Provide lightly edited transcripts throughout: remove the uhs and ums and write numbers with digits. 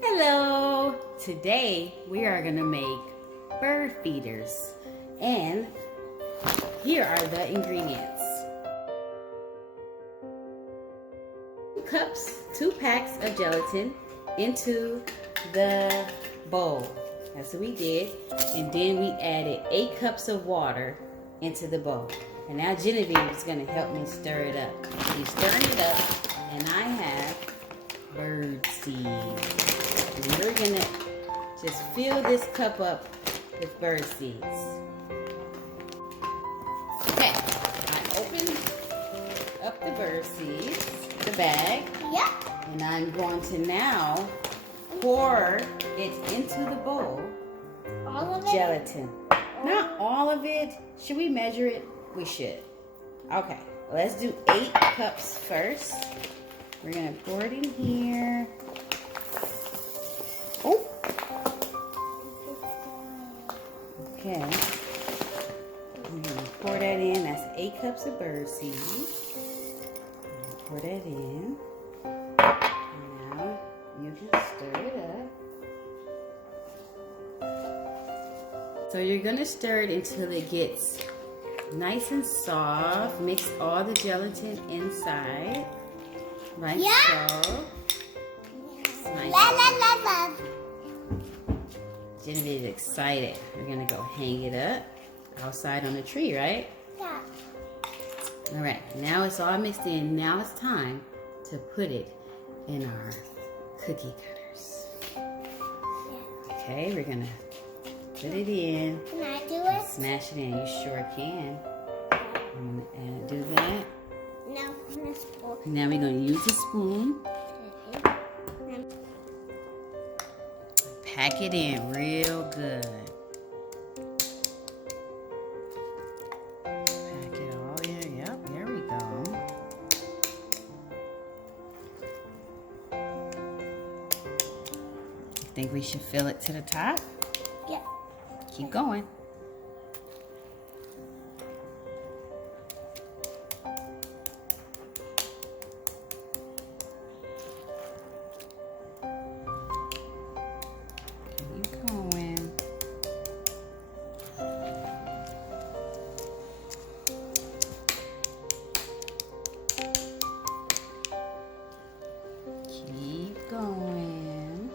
Hello! Today we are going to make bird feeders, and here are the ingredients. 2 packs of gelatin into the bowl. That's what we did. And then we added 8 cups of water into the bowl. And now Genevieve is going to help me stir it up. She's stirring it up, and I have bird seed. And we're going to just fill this cup up with bird seeds. Okay, I opened up the bird seeds, the bag. Yep. And I'm going to now pour it into the bowl. All of it? Gelatin. Not all of it. Should we measure it? We should. Okay, let's do 8 cups first. We're going to pour it in here. Oh. Okay. We're going to pour that in. That's 8 cups of bird seed. Pour that in. Now you can stir it up. So you're going to stir it until it gets nice and soft. Mix all the gelatin inside. Like so. Nice. La la la la. Genevieve is excited. We're going to go hang it up outside on the tree, right? Yeah. All right, now it's all mixed in. Now it's time to put it in our cookie cutters. Yeah. Okay, we're going to put it in. Can I do it? Smash it in. You sure can. And do that. No, let's pour. Now we're going to use a spoon. Pack it in real good. Pack it all in. Yep, there we go. Think we should fill it to the top? Yeah. Keep going. Keep going. Keep going.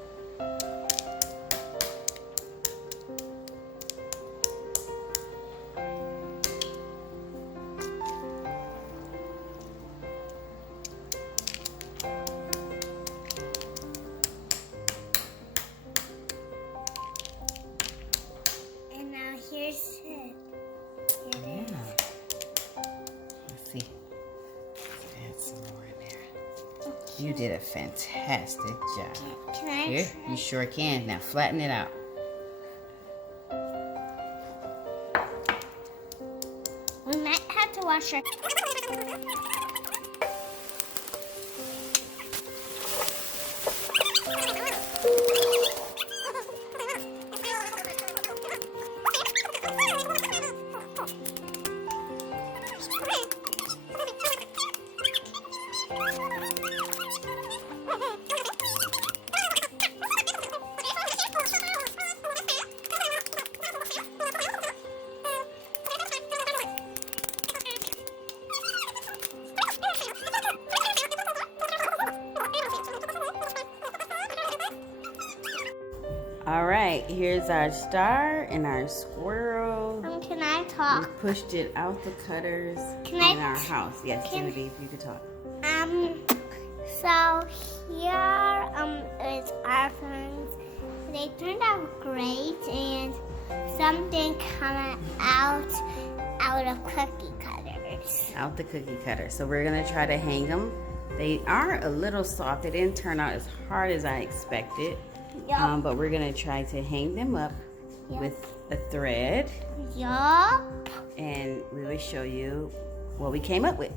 And now here's it. Here it is. Let's see. Add some more in there. You did a fantastic job. Can I Here, try? you sure can. Now flatten it out. We might have to wash our... All right, here's our star and our squirrel. Can I We talk? pushed it out the cutters Can I- in our house. Yes, can- Genevieve, you can talk. So here is our friends. They turned out great, and something coming out of cookie cutters. Out the cookie cutter. So we're gonna try to hang them. They are a little soft. They didn't turn out as hard as I expected. Yup. But we're gonna try to hang them up with a thread, Yup. and we will show you what we came up with.